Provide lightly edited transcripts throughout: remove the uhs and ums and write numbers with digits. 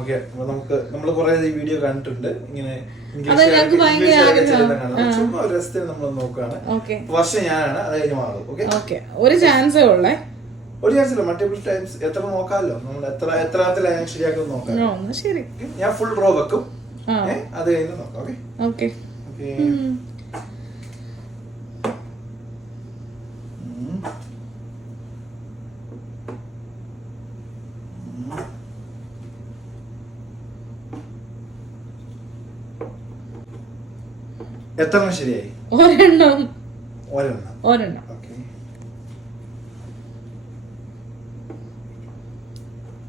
Okay, അപ്പൊ നമ്മൾ കുറെ വീഡിയോ കണ്ടിട്ടുണ്ട് ഇങ്ങനെ ചുമ്മാ ഒരു രസത്തിൽ നമ്മൾ നോക്കുകയാണ്. വർഷം ഞാനാണ്, അത് കഴിഞ്ഞ് മാറും. ഓക്കെ, ഒരു ചാൻസേ ഉള്ളേ, ഒരു ചാൻസ് ഇല്ല, മൾട്ടിപ്പിൾ ടൈംസ് എത്ര നോക്കാമല്ലോ, നമ്മൾ എത്രാമത്തില ഞാൻ ശരിയാക്കും നോക്കാം. ശരി, ഞാൻ ഫുൾ ഡ്രോ വെക്കും, അത് കഴിഞ്ഞ് നോക്കാം. ഓക്കെ ഓക്കെ എത്ര ശരിയായി? ഒരെണ്ണം. ഓക്കെ,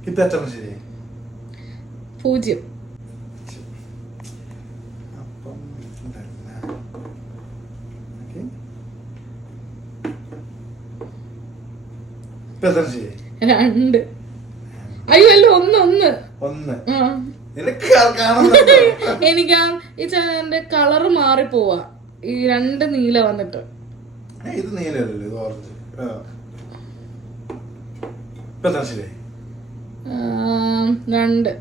ഇപ്പൊ എത്ര ശരിയായി? 0. അപ്പം ഇപ്പൊ എത്ര ശരിയായി? 2. അയ്യോ അല്ല, 1. എനിക്ക് ഈ ചാനലിന്റെ കളറ് മാറിപ്പോവാ, ഈ 2 നീല വന്നിട്ട്. ഇത് നീലല്ലോ, ഇത് ഓറഞ്ച്. ശരിയായി 2.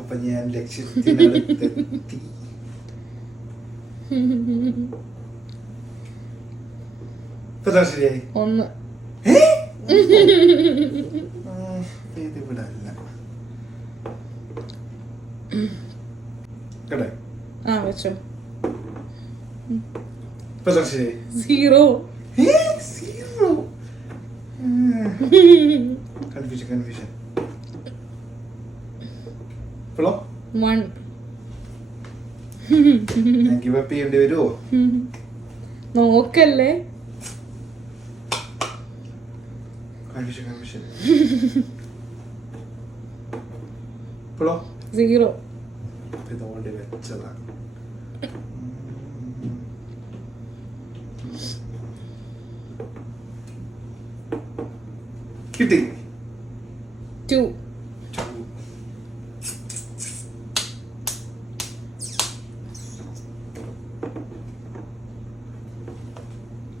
അപ്പൊ ഞാൻ ലക്ഷ്യത്തിനടുത്തെത്തി. ശരിയായി 1. ഇത് ഇവിടെ അല്ല. വെച്ചോ. 0. കൺഫ്യൂഷൻ. 1. ഞാൻ ഗിവ് അപ്പ് ചെയ്യേണ്ടി വരുമോ? നോക്കല്ലേ. കൺഫ്യൂഷൻ. 0. ഇതോടെ വെച്ചതാണ്. കിട്ടി. 2.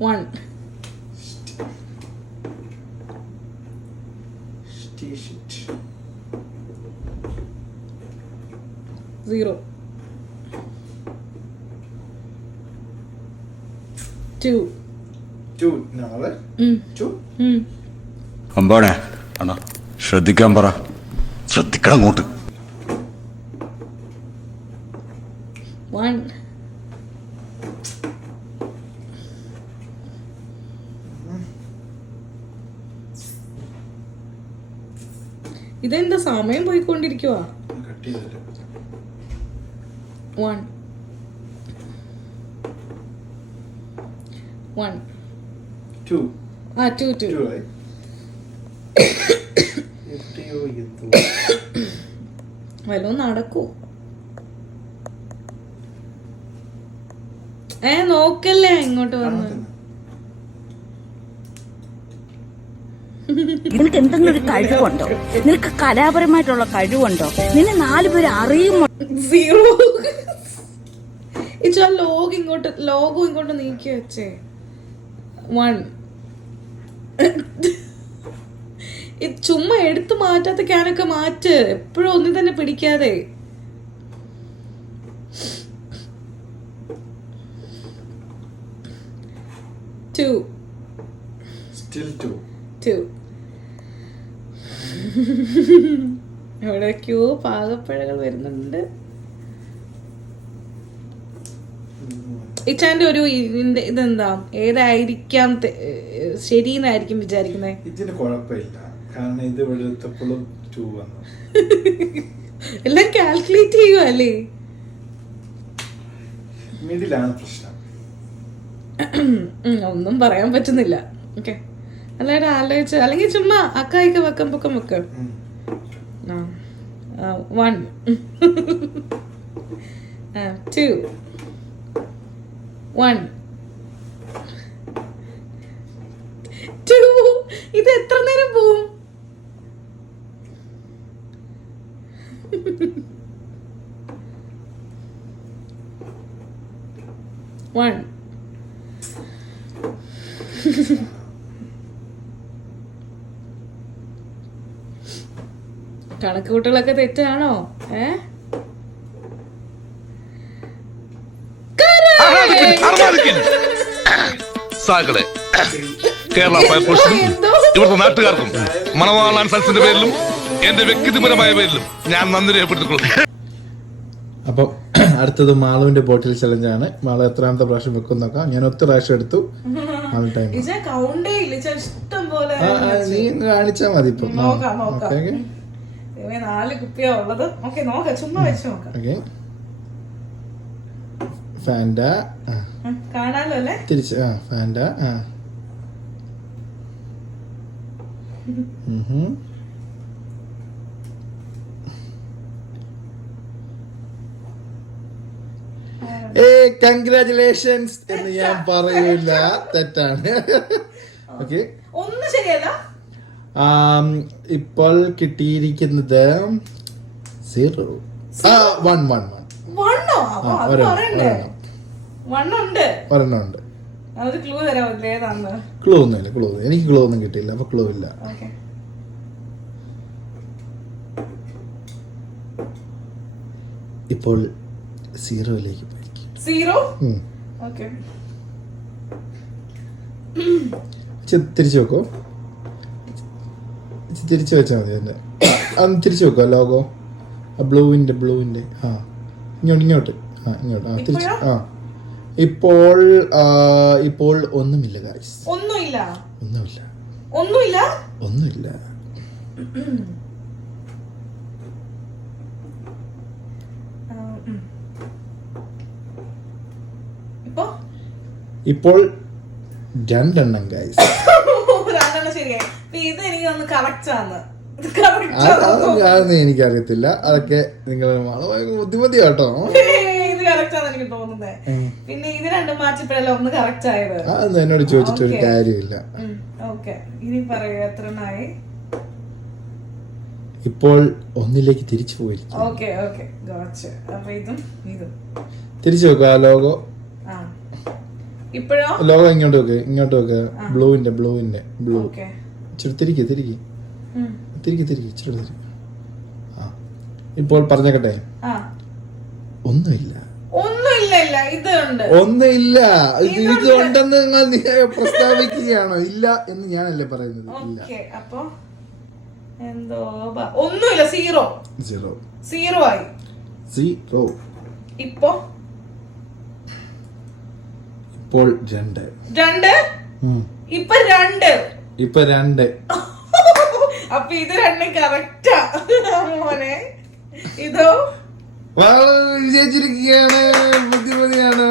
1. 0. 2. അമ്പാണേ അണ്ണാ, ശ്രദ്ധിക്കാൻ പറ, ശ്രദ്ധിക്കണം അങ്ങോട്ട്. 1. ഇതെന്താ സമയം പോയിക്കൊണ്ടിരിക്കുവാ? 1. 2. വല്ലതും നടക്കൂ? നോക്കല്ലേ ഇങ്ങോട്ട് വന്ന്. നിനക്ക് എന്തെങ്കിലും ഒരു കഴിവുണ്ടോ? നിനക്ക് കലാപരമായിട്ടുള്ള കഴിവുണ്ടോ? നിന്നെ 4 പേര് അറിയുമോ? 0. ലോഗോ ഇങ്ങോട്ട് നീക്കി വെച്ചേ. 1. ചുമ്മാ എടുത്തു മാറ്റാത്ത ക്യാനൊക്കെ മാറ്റ്, എപ്പോഴും ഒന്നും തന്നെ പിടിക്കാതെ. 2. എവിടേക്കോ പാകപ്പിഴകൾ വരുന്നുണ്ട്. ഇച്ചാന്റെ ഒരു ഇതെന്താ, ഏതായിരിക്കാം ശരിയെന്നായിരിക്കും വിചാരിക്കുന്നത്? ഇതിന് കുഴപ്പമില്ല, കാരണം ഇത് വെളുത്തപ്പോഴും 2 വന്നു. എല്ലാം കാൽക്കുലേറ്റ് ചെയ്യുവല്ലേ. മിഡിലാണ് പ്രശ്നം. ഒന്നും പറയാൻ പറ്റുന്നില്ല. ഓക്കെ, അല്ലാണ്ട് ആലോചിച്ച്, അല്ലെങ്കിൽ ചുമ്മാ അക്കായിക്ക് വെക്കം പൊക്കം വെക്ക. 1. 2. 1. 2. ഇത് എത്ര നേരം പോവും? 1. കണക്ക് കൂട്ടലൊക്കെ തെറ്റാണോ? സാകളെ കേരള ഫയർഫോഴ്സിനും ഇവിടുത്തെ നാട്ടുകാർക്കും മണവാളാൻ സൽസിന്റെ പേരിലും എന്റെ വ്യക്തിപരമായ പേരിലും ഞാൻ നന്ദി രേഖപ്പെടുത്തിക്കൊള്ളുന്നു. അപ്പം അടുത്തത് മാളുവിന്റെ ബോട്ടിൽ ചലഞ്ച് ആണ്. മാളു എത്രാമത്തെ പ്രാവശ്യം വെക്കും നോക്കാം. ഞാൻ 10 പ്രാവശ്യം എടുത്തു. ടൈം ഇഷ്ടം പോലെ നീ കാണിച്ചാ മതി ഇപ്പൊ. നോക്കാം 4 കുപ്പിയാ ഉള്ളത്. നോക്കാം, ചുമ്മാ വെച്ച് നോക്കാം. ഫാൻഡ കാണാലോ അല്ലേ? തിരിച്ച് ഫാൻഡ കൺഗ്രാറ്റുലേഷൻസ് എന്ന് ഞാൻ പറയൂല, തെറ്റാണ്. ഓക്കെ, ഒന്നും ശരിയല്ല. ഇപ്പോൾ കിട്ടിയിരിക്കുന്നത് 0 1 ഒരെണ്ണം ഉണ്ട്. ക്ലൂ ഒന്നുമില്ല. എനിക്ക് ക്ലൂ ഒന്നും കിട്ടിയില്ല, അപ്പൊ ക്ലൂ ഇല്ല. ഇപ്പോൾ 0ലേക്ക് പോയി. തിരിച്ചു വെക്കോ, തിരിച്ചു വെച്ചാൽ മതി. എന്നെ അന്ന് തിരിച്ചു വെക്കോ ലോഗോ, ബ്ലൂവിന്റെ ഇങ്ങോട്ട് തിരിച്ചു. ഇപ്പോൾ ഒന്നുമില്ല ഗായ്സ്, ഒന്നുമില്ല. ഇപ്പോൾ 2 എണ്ണം ഗായ്സ്. അതൊന്നും എനിക്കറിയത്തില്ല. അതൊക്കെ നിങ്ങൾ ബുദ്ധിമതി കേട്ടോ. പിന്നെ ഇത് രണ്ടും മാറ്റിപ്പോഴല്ലോ ഒന്ന് കറക്റ്റ് ആയത്. അതൊന്നും എന്നോട് ചോദിച്ചിട്ട് ഒരു കാര്യമില്ല. ഇനി പറയൂ എത്രണ്ണായി? ഇപ്പോൾ 1ലേക്ക് തിരിച്ചു പോയി. അപ്പൊ ഇതും തിരിച്ചു വെക്കുക. ലോഗോ ഇപ്പോഴോ ലോഗോ ഇങ്ങോട്ട് വെക്കുക. ബ്ലൂ തിരിക്ക് ഇച്ചിരി. ഇപ്പോൾ പറഞ്ഞേക്കട്ടെ, ഒന്നുമില്ല. ഒന്നുമില്ല. ഇത് ഉണ്ടെന്ന് നിങ്ങൾ പ്രസ്താവിക്കുകയാണോ? ഇല്ല എന്ന് ഞാനല്ലേ പറയുന്നത്. അപ്പൊ എന്തോ ഒന്നുമില്ല. 0 ആയി. ഇപ്പോൾ 2 ഇപ്പൊ 2 അപ്പൊ ഇത് രണ്ടും കറക്റ്റാ മോനെ. ഇതോ വിജയിച്ചിരിക്കുകയാണ്. ബുദ്ധിമതിയാണ്.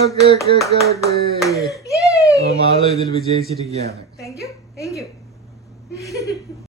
മാളു ഇതിൽ വിജയിച്ചിരിക്കുകയാണ്. Thank you